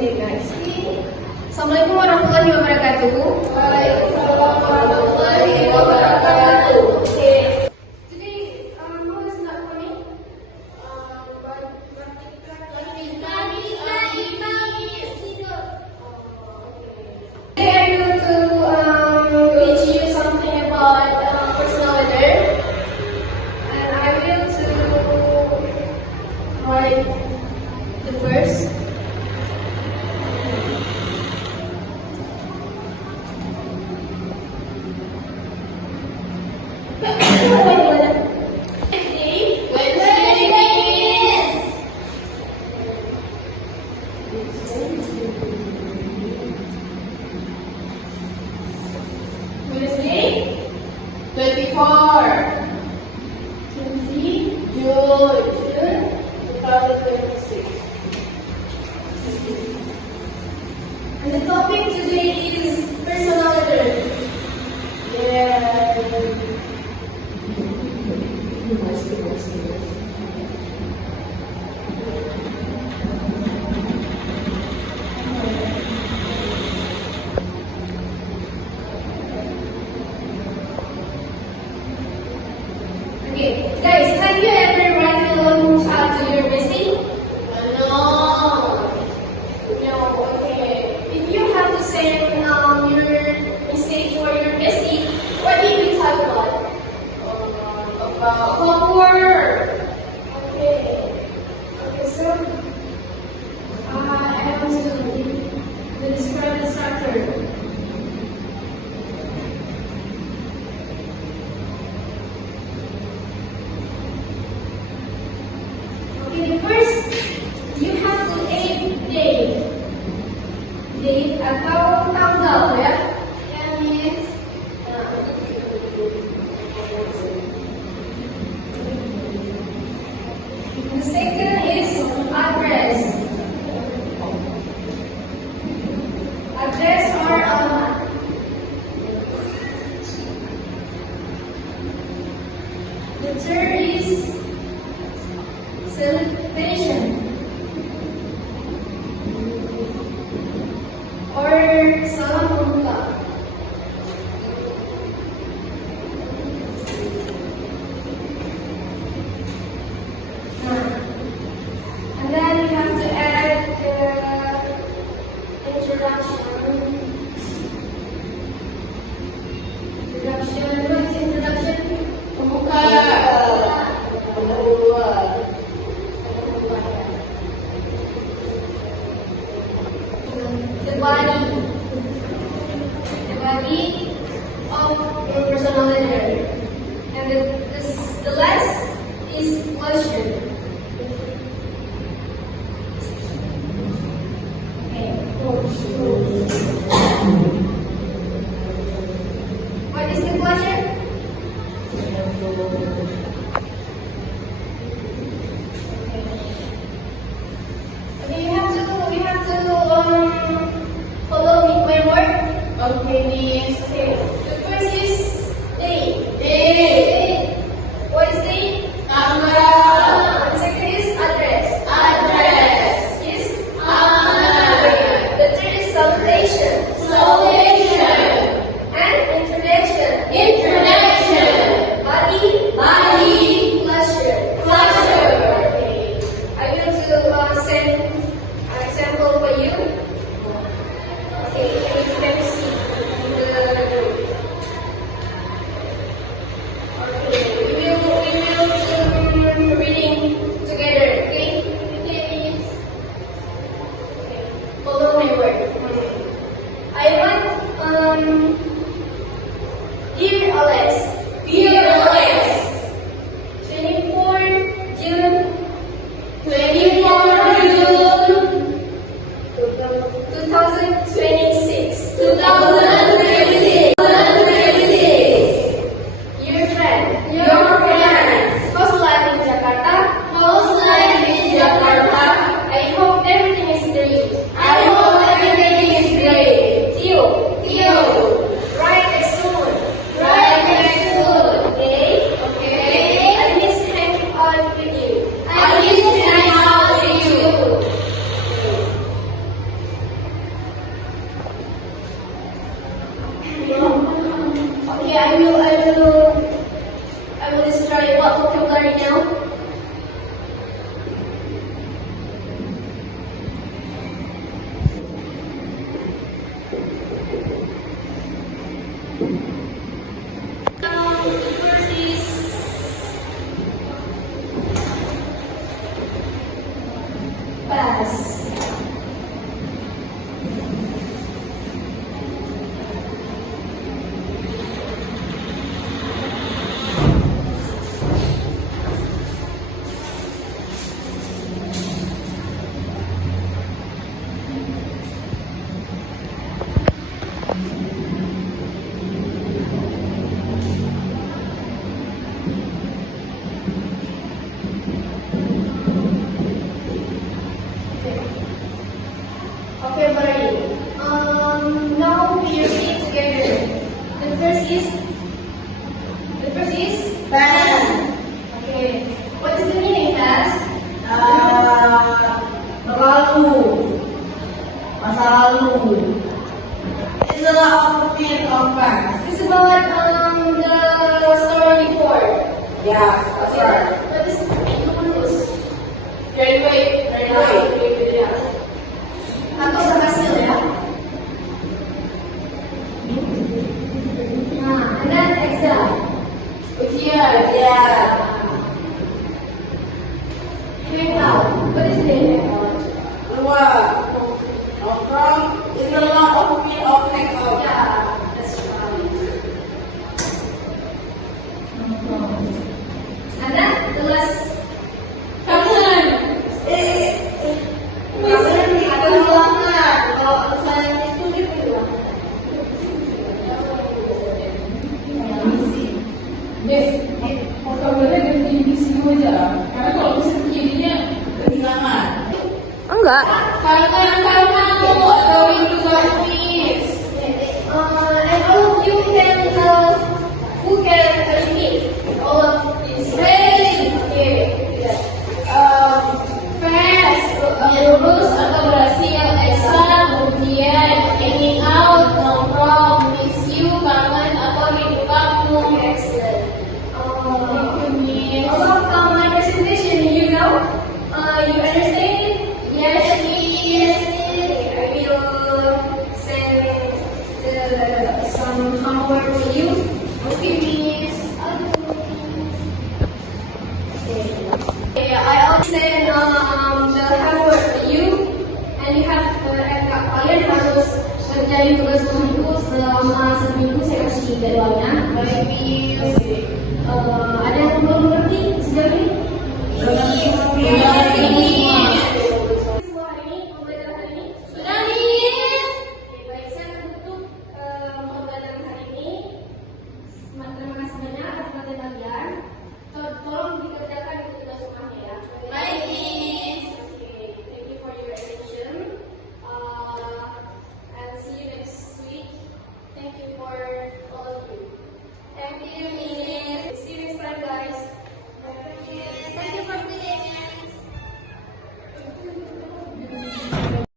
today, guys. Assalamualaikum warahmatullahi wabarakatuh. Waalaikumsalam warahmatullahi wabarakatuh. Today, who is not coming? Today I'm going to teach you something about personal weather, and I will to write the first. Wednesday, 24 June 2026. and the topic today is personal weather. Okay, guys, have you ever written a long chat to your bestie? No. No, okay. If you have to send your message or your bestie, what do you talk about? About homework. Okay. Okay, so I want to describe the structure. Okay, the first, you have to add date. Date atau tanggal ya. Yang means The second is address. Address or alamat. The third is celebration or salam pembuka. And then you have to add the introduction. Introduction, what is introduction? pembuka. Kedua. The body. The body of your personal letter. And the last is question. Okay. What is the question? Okay, you have to follow me my word. Okay, Miss. Okay. The first is day. Date. What is day? Tanggal. The second is address. Address. Is Alamat. the third is celebration. Celebration. And introduction. Introduction. Body. Body. Pleasure. Pleasure. Okay. I'm going to send an example for you. Okay, you can see the group. First is pass. Okay, buddy. Now we repeat together. The first is Pan. okay. What is the meaning, class? Lalu. Masa lalu. It's a lot of opinion of past. It's about the story before. Yeah, that's right. What is lulus? Graduate. Yeah. Atau berhasil ya? Nah, and then exam. Ujian. Yeah. Hang out. What is it? Luar. Nongkrong. It's a lot of opinion of hangout. Yeah, that's right. And then the last. Kangen. Kangen banget. Kalau misalnya itu gitu ya. Des, vocabulary ganti di situ aja. Karena kalau misalnya kirinya Kehilangan. Enggak. Kangen going to the quiz. And all of you can, who can repeat all of these? Ready. Okay. Pass, lulus atau berhasil, exam, ujian, hanging out, nongkrong, miss you, kangen atau rindu kamu. Excellent. Thank you, Miss. Also, my presentation, you know, you understand? Yes, Miss. I will send some homework to you. Okay, Miss. Okay, I will send the homework to you, and you have kalian harus kerjain tugas itu selama seminggu saya kasih deadline-nya. Baik, Miss.